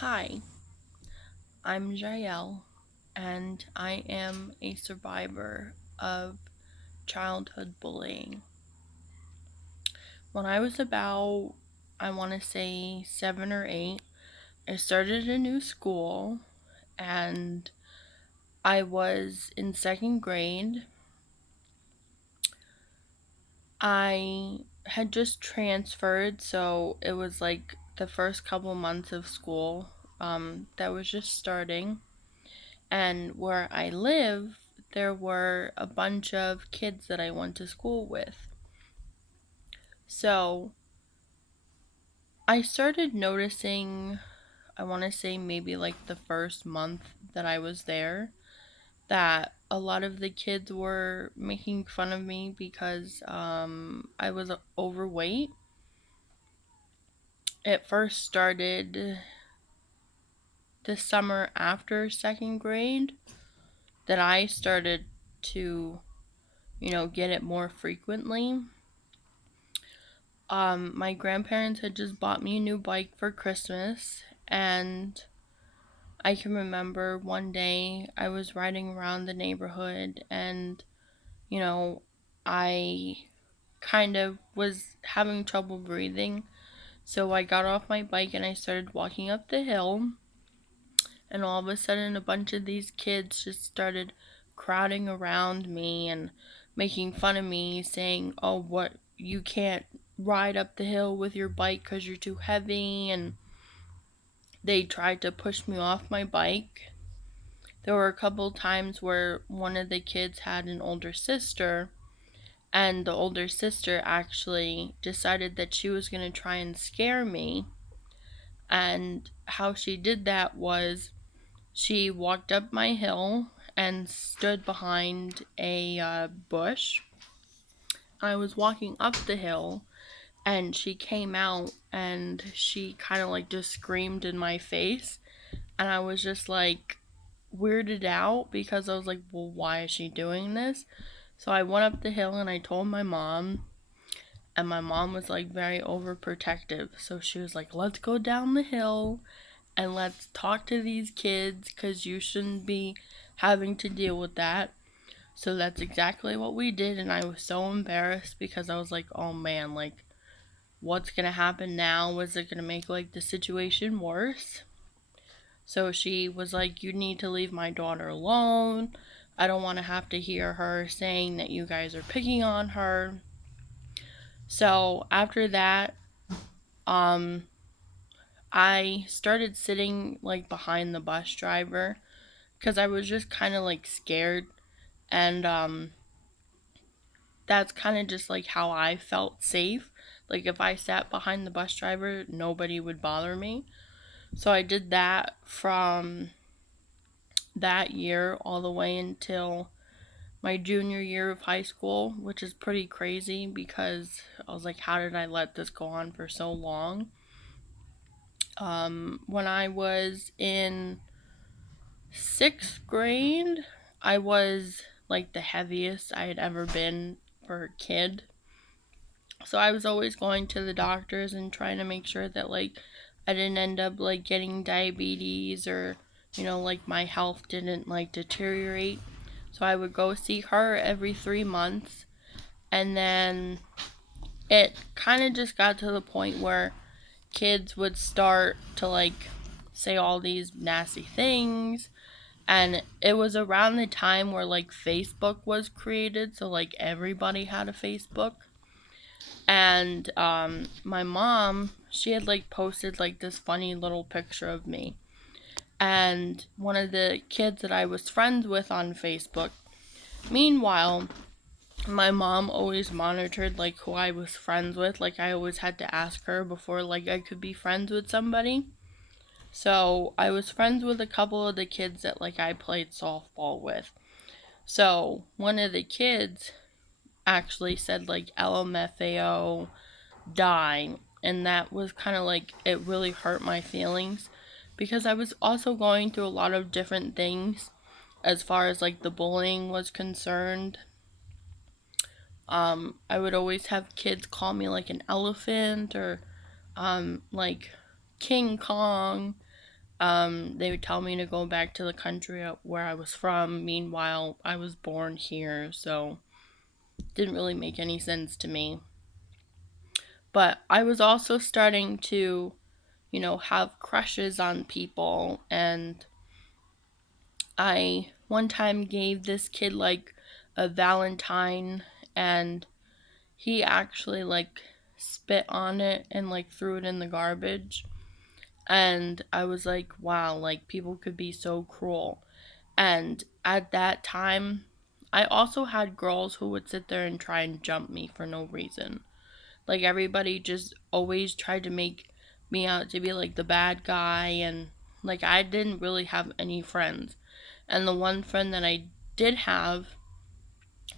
Hi, I'm Jael, and I am a survivor of childhood bullying. When I was about, I want to say 7 or 8, I started a new school and I was in second grade. I had just transferred, so it was like the first couple months of school that was just starting. And where I live, there were a bunch of kids that I went to school with. So I started noticing, I want to say maybe like the first month that I was there, that a lot of the kids were making fun of me because I was overweight. It first started the summer after second grade that I started to, get it more frequently. My grandparents had just bought me a new bike for Christmas, and I can remember one day I was riding around the neighborhood and, you know, I kind of was having trouble breathing. So I got off my bike and I started walking up the hill, and all of a sudden, a bunch of these kids just started crowding around me and making fun of me, saying, "Oh, what, you can't ride up the hill with your bike because you're too heavy." And they tried to push me off my bike. There were a couple times where one of the kids had an older sister, and the older sister actually decided that she was going to try and scare me. And how she did that was she walked up my hill and stood behind a bush. I was walking up the hill and she came out and she kind of like just screamed in my face. And I was just like weirded out because I was like, well, why is she doing this? So I went up the hill and I told my mom, and my mom was like very overprotective. So she was like, let's go down the hill and let's talk to these kids because you shouldn't be having to deal with that. So that's exactly what we did, and I was so embarrassed because I was like, oh man, like, what's gonna happen now? Is it gonna make like the situation worse? So she was like, you need to leave my daughter alone. I don't want to have to hear her saying that you guys are picking on her. So after that, um, I started sitting like behind the bus driver because I was just kind of like scared, and that's kind of just like how I felt safe. Like if I sat behind the bus driver, nobody would bother me. So I did that from that year all the way until my junior year of high school, which is pretty crazy because I was like, how did I let this go on for so long? When I was in sixth grade, I was like the heaviest I had ever been for a kid. So I was always going to the doctors and trying to make sure that like I didn't end up like getting diabetes, or like my health didn't like deteriorate. So I would go see her every 3 months, and then it kind of just got to the point where kids would start to like say all these nasty things. And it was around the time where like Facebook was created, so like everybody had a Facebook. And my mom, she had like posted like this funny little picture of me, and one of the kids that I was friends with on Facebook. Meanwhile, my mom always monitored like who I was friends with. Like I always had to ask her before like I could be friends with somebody. So I was friends with a couple of the kids that like I played softball with. So one of the kids actually said like LMFAO die, and that was kind of like, it really hurt my feelings because I was also going through a lot of different things as far as like the bullying was concerned. I would always have kids call me like an elephant, or like King Kong. They would tell me to go back to the country where I was from. Meanwhile, I was born here, so it didn't really make any sense to me. But I was also starting to, have crushes on people. And I one time gave this kid like a Valentine, and he actually like spit on it and like threw it in the garbage. And I was like, wow, like people could be so cruel. And at that time, I also had girls who would sit there and try and jump me for no reason. Like everybody just always tried to make me out to be like the bad guy, and like I didn't really have any friends. And the one friend that I did have,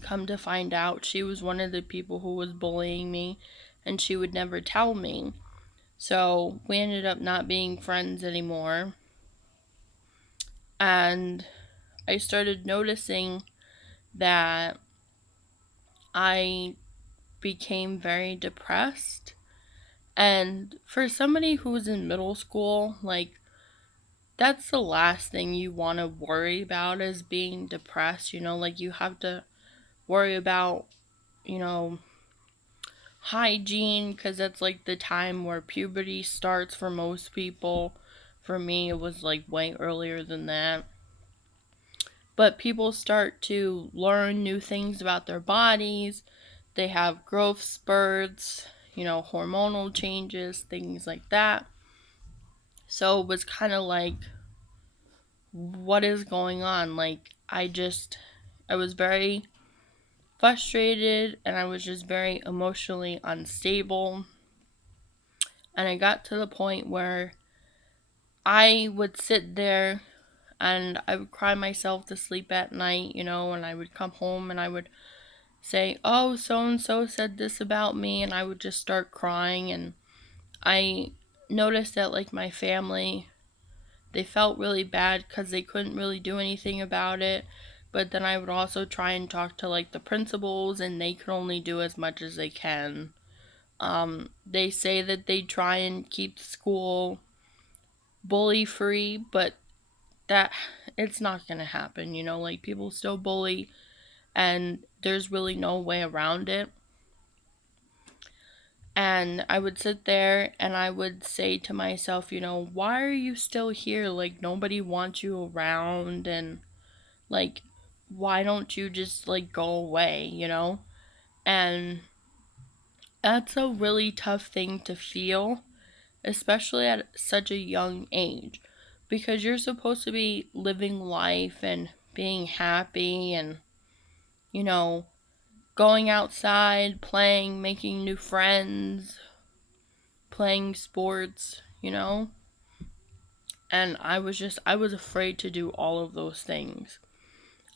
come to find out, she was one of the people who was bullying me, and she would never tell me. So we ended up not being friends anymore. And I started noticing that I became very depressed. And for somebody who's in middle school, like, that's the last thing you want to worry about is being depressed. Like, you have to worry about, you know, hygiene, because that's like the time where puberty starts for most people. For me, it was like way earlier than that. But people start to learn new things about their bodies. They have growth spurts, hormonal changes, things like that. So it was kind of like, what is going on? Like, I was very frustrated, and I was just very emotionally unstable. And I got to the point where I would sit there and I would cry myself to sleep at night, and I would come home and I would say, oh, so and so said this about me, and I would just start crying. And I noticed that, like, my family, they felt really bad because they couldn't really do anything about it. But then I would also try and talk to, like, the principals, and they could only do as much as they can. They say that they try and keep school bully free, but that it's not gonna happen. Like, people still bully, and there's really no way around it. And I would sit there and I would say to myself, why are you still here? Like, nobody wants you around, and like, why don't you just like go away? And that's a really tough thing to feel, especially at such a young age, because you're supposed to be living life and being happy and, you know, going outside, playing, making new friends, playing sports. And I was afraid to do all of those things.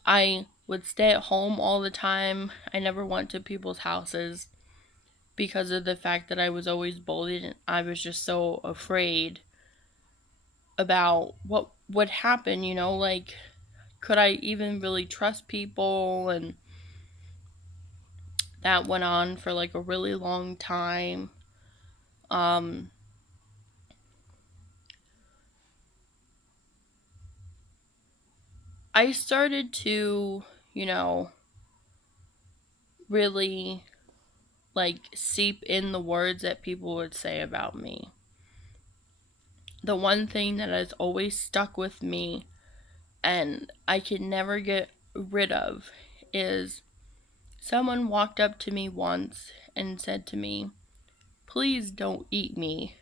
I would stay at home all the time. I never went to people's houses because of the fact that I was always bullied, and I was just so afraid about what would happen, like, could I even really trust people? And that went on for like a really long time. Um I started to, you know, really like seep in the words that people would say about me. The one thing that has always stuck with me and I can never get rid of is, someone walked up to me once and said to me, please don't eat me.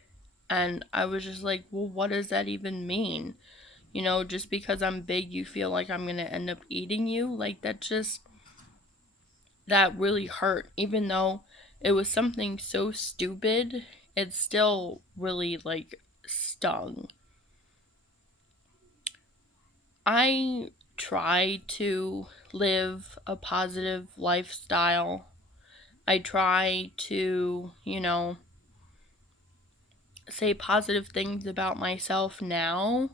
And I was just like, well, what does that even mean? Just because I'm big, you feel like I'm going to end up eating you? Like, that really hurt. Even though it was something so stupid, it still really, like, stung. I try to live a positive lifestyle. I try to, say positive things about myself now,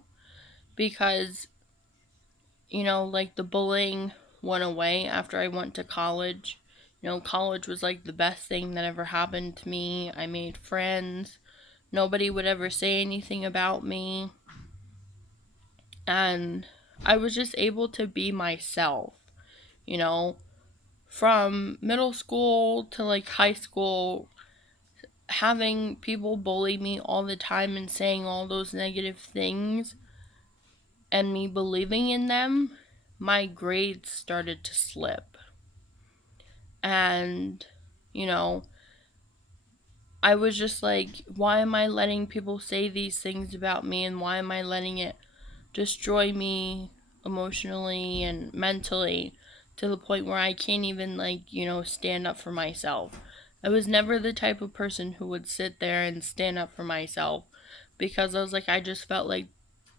because, like, the bullying went away after I went to college. College was like the best thing that ever happened to me. I made friends. Nobody would ever say anything about me. And I was just able to be myself, you know, from middle school to like high school, having people bully me all the time and saying all those negative things and me believing in them, my grades started to slip. And, you know, I was just like, why am I letting people say these things about me, and why am I letting it destroy me emotionally and mentally to the point where I can't even, like, stand up for myself? I was never the type of person who would sit there and stand up for myself, because I was like, I just felt like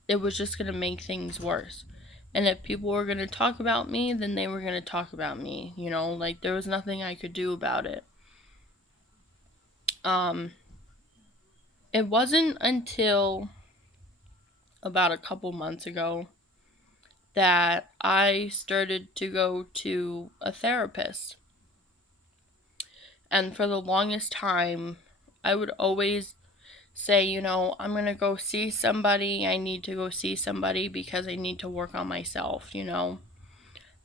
it was just going to make things worse. And if people were going to talk about me, then they were going to talk about me, like there was nothing I could do about it. Um, it wasn't until about a couple months ago that I started to go to a therapist. And for the longest time, I would always say, I'm going to go see somebody. I need to go see somebody because I need to work on myself.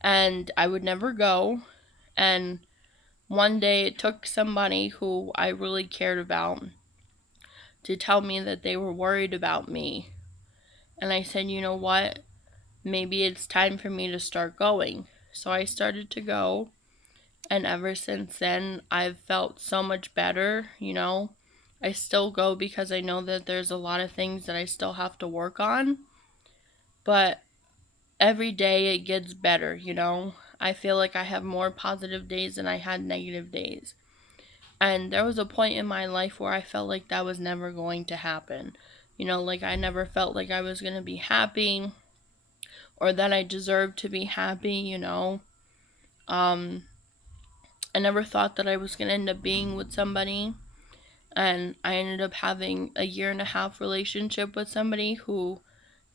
And I would never go. And one day it took somebody who I really cared about to tell me that they were worried about me. And I said, you know what? Maybe it's time for me to start going. So I started to go. And ever since then, I've felt so much better. I still go because I know that there's a lot of things that I still have to work on. But every day it gets better. I feel like I have more positive days than I had negative days. And there was a point in my life where I felt like that was never going to happen. Like I never felt like I was going to be happy or that I deserved to be happy. Um, I never thought that I was going to end up being with somebody. And I ended up having a 1.5 year relationship with somebody who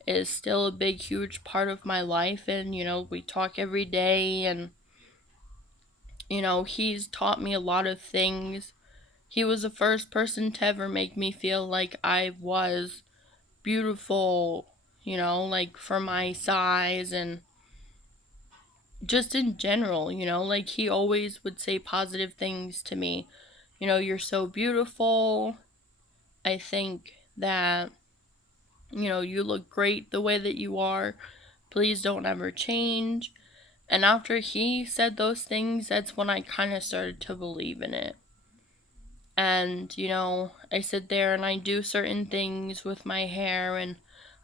is still a big, huge part of my life. And, we talk every day. And, he's taught me a lot of things. He was the first person to ever make me feel like I was beautiful, like for my size and just in general. Like he always would say positive things to me. You're so beautiful. I think that, you look great the way that you are. Please don't ever change. And after he said those things, that's when I kind of started to believe in it. And, I sit there and I do certain things with my hair, and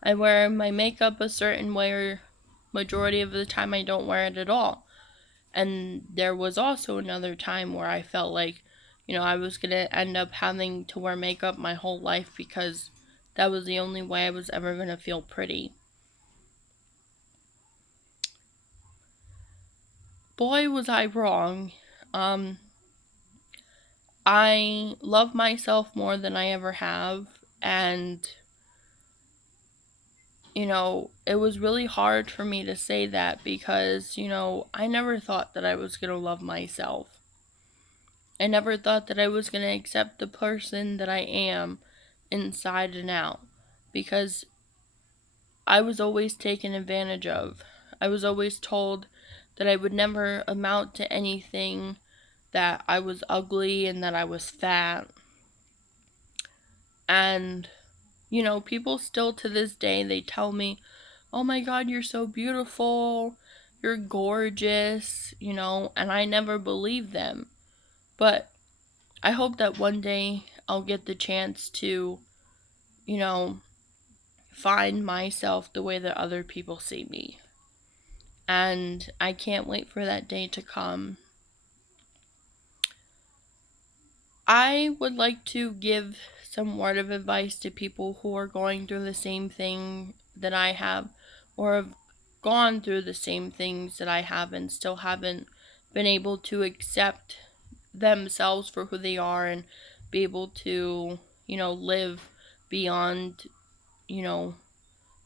I wear my makeup a certain way, or majority of the time I don't wear it at all. And there was also another time where I felt like, I was going to end up having to wear makeup my whole life because that was the only way I was ever going to feel pretty. Boy, was I wrong. I love myself more than I ever have, and it was really hard for me to say that because, I never thought that I was going to love myself. I never thought that I was going to accept the person that I am inside and out, because I was always taken advantage of. I was always told that I would never amount to anything, that I was ugly and that I was fat. And, people still to this day, they tell me, oh my God, you're so beautiful, you're gorgeous, and I never believed them. But I hope that one day I'll get the chance to, you know, find myself the way that other people see me. And I can't wait for that day to come. I would like to give some word of advice to people who are going through the same thing that I have, or have gone through the same things that I have and still haven't been able to accept themselves for who they are and be able to, live beyond, you know,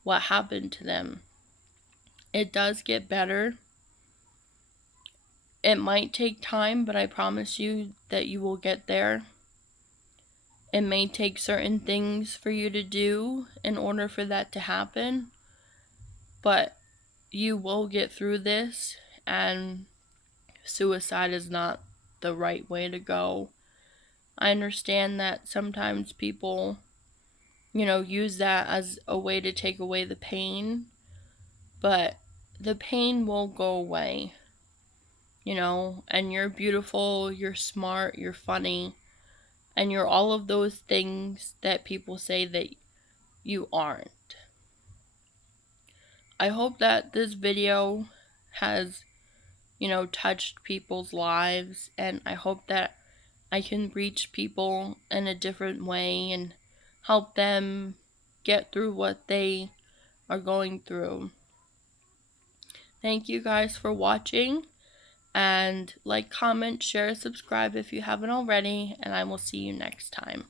what happened to them. It does get better. It might take time, but I promise you that you will get there. It may take certain things for you to do in order for that to happen. but you will get through this, and suicide is not the right way to go. I understand that sometimes people, use that as a way to take away the pain, but the pain will go away, and you're beautiful, you're smart, you're funny, and you're all of those things that people say that you aren't. I hope that this video has, touched people's lives, and I hope that I can reach people in a different way and help them get through what they are going through. Thank you guys for watching, and like, comment, share, subscribe if you haven't already, and I will see you next time.